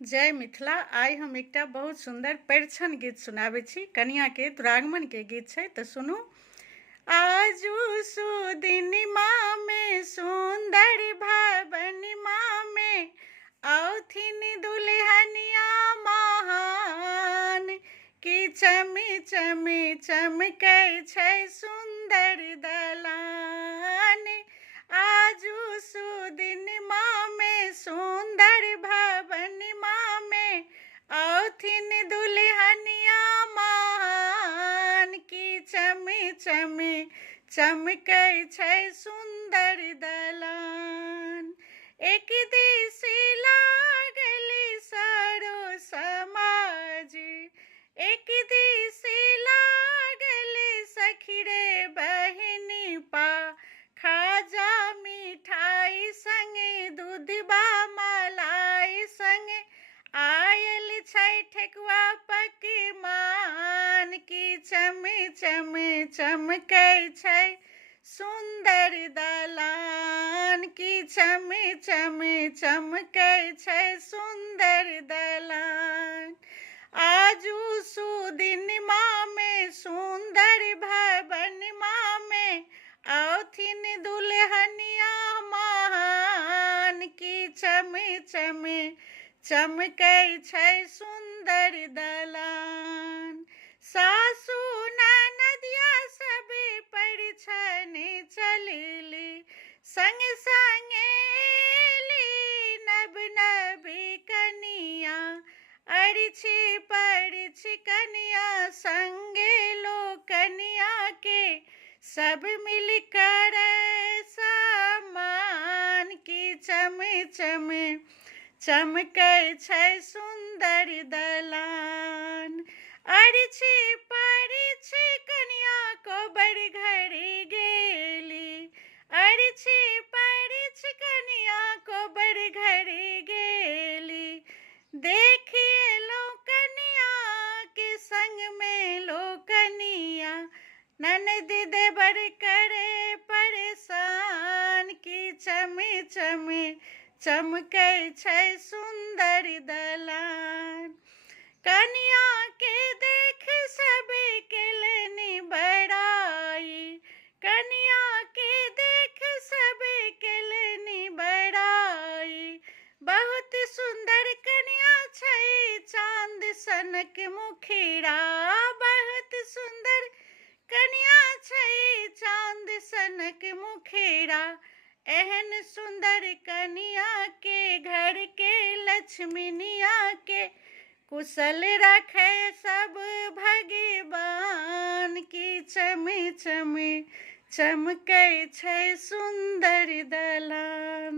जय मिथिला। आइ हम एकटा बहुत सुंदर परिछन गीत सुनाबै छी। कनिया के दुरागमन के गीत छै तऽ सुनू। आजू सुदिनमा में सुंदर भवनमा में औथिन दुल्हनिया महान कि चमी चमी चमकै छै सुंदर दलान। आजू सुदिनमा में सुंदर भवनमा में औथिन दुल्हनिया महान कि चमी चमी चमकै छै सुंदर दलान। एक दिस लागल सारो समाज, एक दिस लागल सखी रे बहिनी पा खाजा मिठाई संगे दूधबा मलाई संगे आयल छै ठेकुआ पकवान कि चमी चमी चमकै छै सुंदर दलान कि चमी चमी चमकै छै सुंदर दलान। आजू सुदिनमा में सुंदर भवनमा में औथिन दुल्हनिया महान कि चमी चमी चमकै छै सुंदर दलान। सासू ननदिया सब परिछन चलली, संग संग एली नब नबी कनिया। अरिछि परिछि कनिया संगे लो कनिया के सब मिलकर समान कि चमी चमी चमकै छै सुंदर दलान। अरिछि परिछि कनिया कोबर घरे गेली, अरिछि परिछि कनिया कोबर घरे गेली। देखिए लो कनिया के संग में लो कनिया, ननद देवर करे परेशान कि चमी चमी चमकै छै सुंदर दलान। कनिया के देख सब केलनि बड़ाई, कनिया के देख सब केलनि बड़ाई। बहुत सुंदर कनिया छै चांद सनक मुखड़ा, बहुत सुंदर कनिया छै चांद सनक मुखड़ा। एहन सुंदर कनिया के घर के लक्ष्मीनिया के कुशल रखे सब भगवान कि चमी चमी चमकै छै सुंदर दलान।